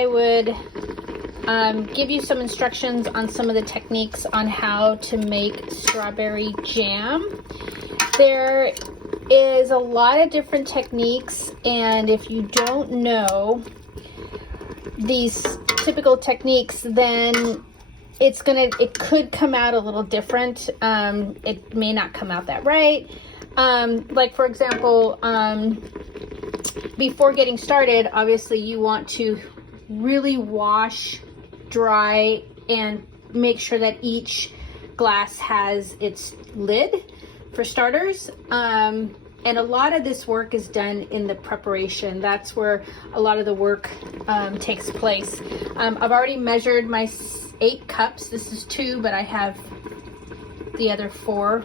I would give you some instructions on some of the techniques on how to make strawberry jam. There is a lot of different techniques, and if you don't know these typical techniques, then it could come out a little different. It may not come out that right. Like for example, before getting started, obviously you want to really wash, dry, and make sure that each glass has its lid for starters. And a lot of this work is done in the preparation. That's where a lot of the work takes place. I've already measured my 8 cups. This is 2, but I have the other 4.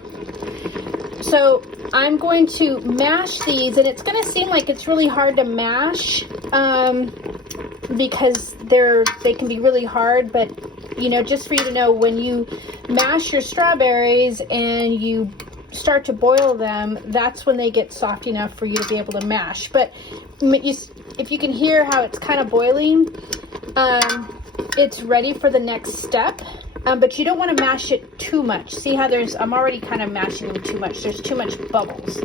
So I'm going to mash these, and it's going to seem like it's really hard to mash because they can be really hard, but you know, just for you to know, when you mash your strawberries and you start to boil them, that's when they get soft enough for you to be able to mash. But if you can hear how it's kind of boiling, it's ready for the next step. But you don't want to mash it too much. See how I'm already kind of mashing them too much. There's too much bubbles.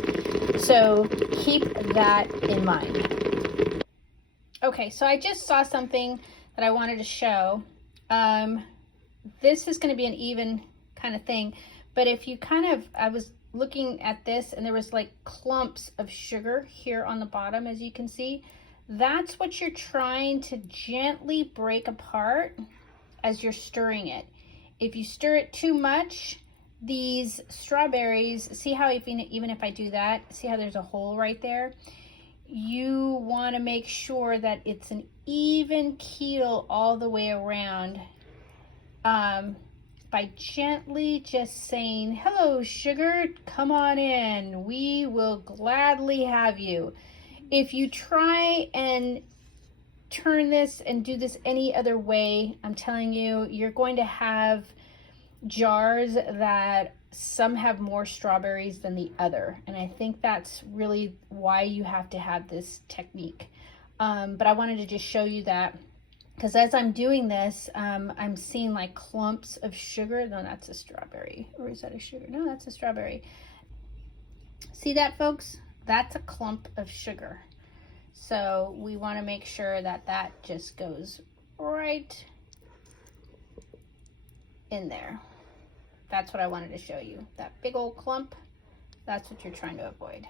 So keep that in mind. Okay, so I just saw something that I wanted to show. This is going to be an even kind of thing. But if you I was looking at this, and there was like clumps of sugar here on the bottom, as you can see. That's what you're trying to gently break apart as you're stirring it. If you stir it too much, these strawberries, see how even if I do that, see how there's a hole right there? You want to make sure that it's an even keel all the way around. By gently just saying, "Hello, sugar, come on in. We will gladly have you." If you try and turn this and do this any other way, I'm telling you, you're going to have jars that some have more strawberries than the other. And I think that's really why you have to have this technique. But I wanted to just show you that, because as I'm doing this, I'm seeing like clumps of sugar. No, that's a strawberry. Or is that a sugar? No, that's a strawberry. See that, folks? That's a clump of sugar. So we want to make sure that that just goes right in there. That's what I wanted to show you. That big old clump, that's what you're trying to avoid.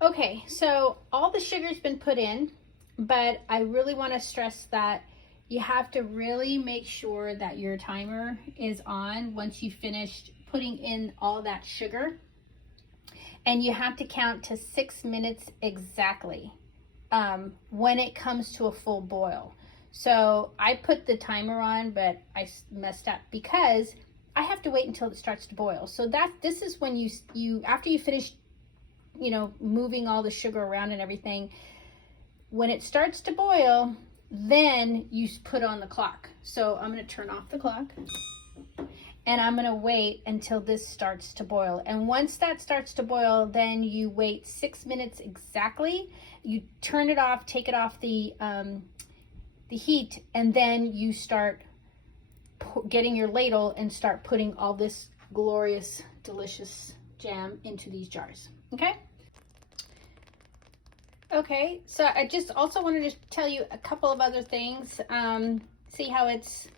Okay, so all the sugar's been put in, but I really want to stress that you have to really make sure that your timer is on once you finished putting in all that sugar. And you have to count to 6 minutes exactly when it comes to a full boil. So I put the timer on, but I messed up because I have to wait until it starts to boil. So this is when you after you finish, you know, moving all the sugar around and everything, when it starts to boil, then you put on the clock. So I'm going to turn off the clock. And I'm going to wait until this starts to boil. And once that starts to boil, then you wait 6 minutes exactly. You turn it off, take it off the heat, and then you start getting your ladle and start putting all this glorious, delicious jam into these jars. Okay? Okay, so I just also wanted to tell you a couple of other things. See how it's...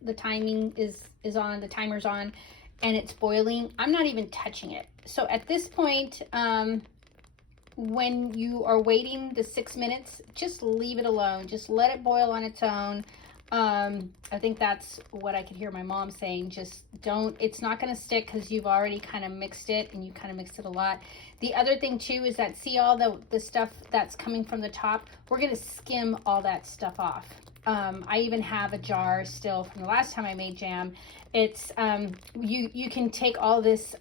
the timing is on, the timer's on, and it's boiling. I'm not even touching it. So at this point, when you are waiting the 6 minutes, just leave it alone. Just let it boil on its own. I think that's what I could hear my mom saying. Just don't, it's not going to stick because you've already kind of mixed it, and you kind of mixed it a lot. The other thing too is that, see all the stuff that's coming from the top? We're going to skim all that stuff off. I even have a jar still from the last time I made jam. It's, you can take all this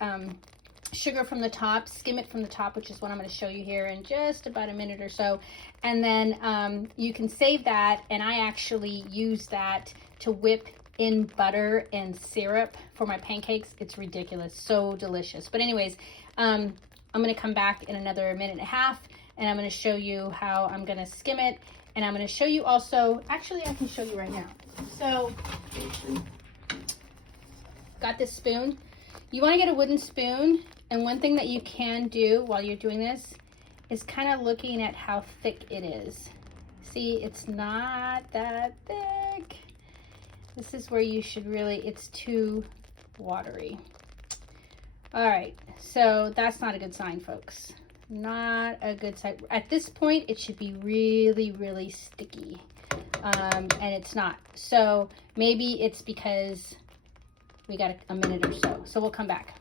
sugar from the top, skim it from the top, which is what I'm going to show you here in just about a minute or so. And then you can save that, and I actually use that to whip in butter and syrup for my pancakes. It's ridiculous, so delicious. But anyways, I'm going to come back in another minute and a half, and I'm going to show you how I'm going to skim it. And I'm going to show you also, actually I can show you right now. So, got this spoon. You want to get a wooden spoon, and one thing that you can do while you're doing this is kind of looking at how thick it is. See, it's not that thick. This is where you should really, it's too watery. All right, so that's not a good sign, folks. Not a good sign. At this point, it should be really, really sticky, and it's not. So maybe it's because we got a minute or so. So we'll come back.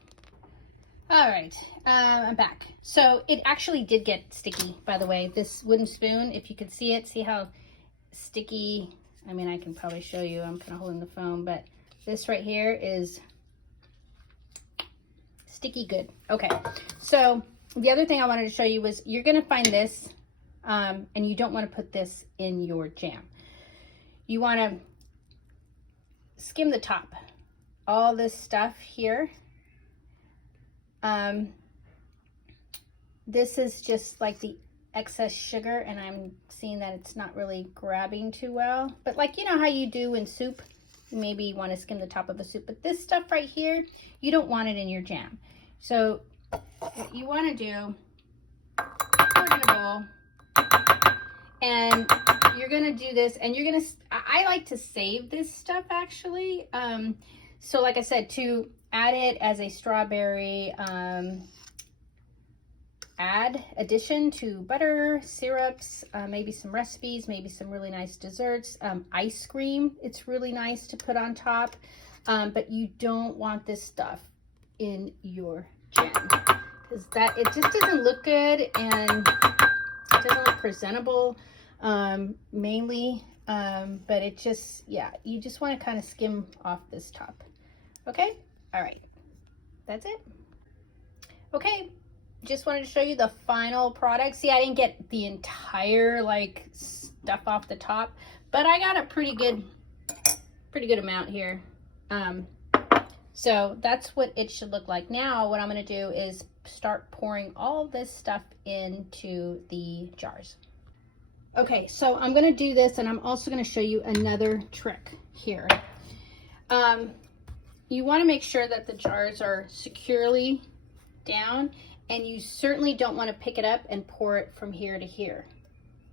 All right, I'm back. So it actually did get sticky, by the way. This wooden spoon, if you could see it, see how sticky. I mean, I can probably show you. I'm kind of holding the phone, but this right here is sticky good. Okay, so the other thing I wanted to show you was you're going to find this, and you don't want to put this in your jam. You want to skim the top. All this stuff here. This is just like the excess sugar, and I'm seeing that it's not really grabbing too well. But like, you know how you do in soup, maybe you want to skim the top of a soup, but this stuff right here, you don't want it in your jam. So what you want to do, pour it in a bowl, and you're going to do this, and you're going to, I like to save this stuff actually. So like I said, add it as a strawberry addition to butter, syrups, maybe some recipes, maybe some really nice desserts, ice cream. It's really nice to put on top, but you don't want this stuff in your jam because it just doesn't look good and it doesn't look presentable, mainly, but it just, yeah, you just want to kind of skim off this top. Okay, all right, that's it. Okay, just wanted to show you the final product. See, I didn't get the entire like stuff off the top, but I got a pretty good amount here. So that's what it should look like. Now what I'm going to do is start pouring all this stuff into the jars. Okay, so I'm going to do this, and I'm also going to show you another trick here. You want to make sure that the jars are securely down, and you certainly don't want to pick it up and pour it from here to here.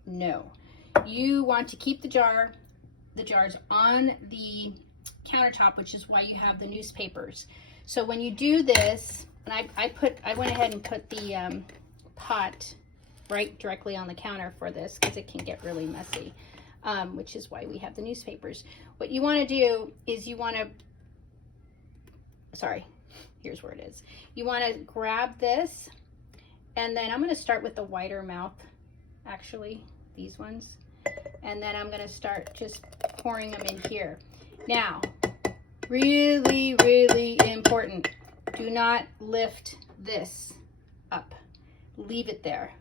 No, you want to keep the jars on the countertop, which is why you have the newspapers. So when you do this, and I went ahead and put the pot right directly on the counter for this because it can get really messy, which is why we have the newspapers. What you want to do is you want to, sorry, here's where it is. You want to grab this, and then I'm going to start with the wider mouth, actually, these ones. And then I'm going to start just pouring them in here. Now, really, really important, do not lift this up. Leave it there.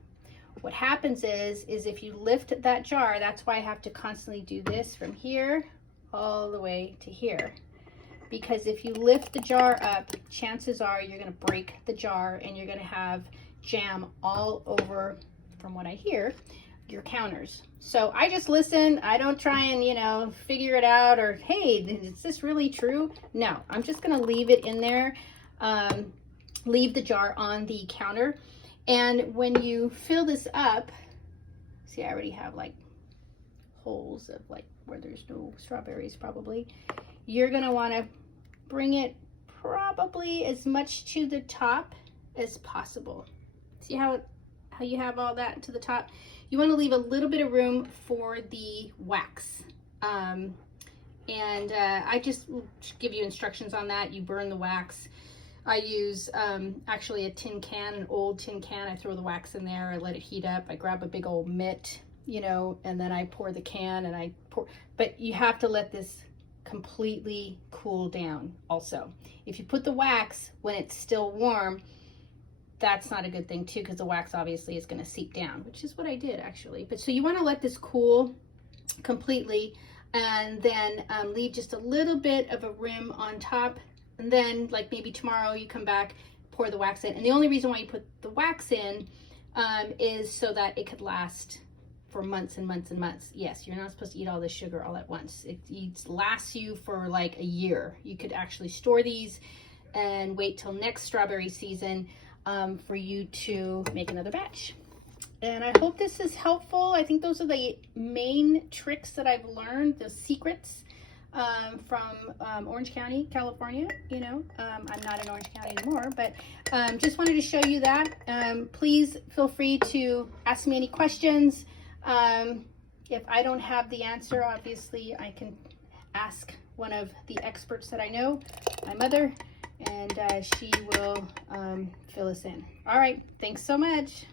What happens is if you lift that jar, that's why I have to constantly do this from here all the way to here. Because if you lift the jar up, chances are you're going to break the jar and you're going to have jam all over, from what I hear, your counters. So I just listen. I don't try and, you know, figure it out or, hey, is this really true? No, I'm just going to leave it in there. Leave the jar on the counter. And when you fill this up, see, I already have like holes of like where there's no strawberries probably. You're going to want to bring it probably as much to the top as possible. See how you have all that to the top? You want to leave a little bit of room for the wax. I just give you instructions on that. You burn the wax. I use actually a tin can, an old tin can. I throw the wax in there. I let it heat up. I grab a big old mitt, you know, and then I pour the can and I pour. But you have to let this completely cool down also. If you put the wax when it's still warm, that's not a good thing too, because the wax obviously is going to seep down, which is what I did actually. But so you want to let this cool completely, and then leave just a little bit of a rim on top. And then like maybe tomorrow you come back, pour the wax in. And the only reason why you put the wax in is so that it could last for months and months and months. Yes, you're not supposed to eat all this sugar all at once. It lasts you for like a year. You could actually store these and wait till next strawberry season for you to make another batch. And I hope this is helpful. I think those are the main tricks that I've learned, the secrets from Orange County, California. You know, I'm not in Orange County anymore, but just wanted to show you that. Please feel free to ask me any questions. If I don't have the answer, obviously I can ask one of the experts that I know, my mother, and she will fill us in. All right, thanks so much.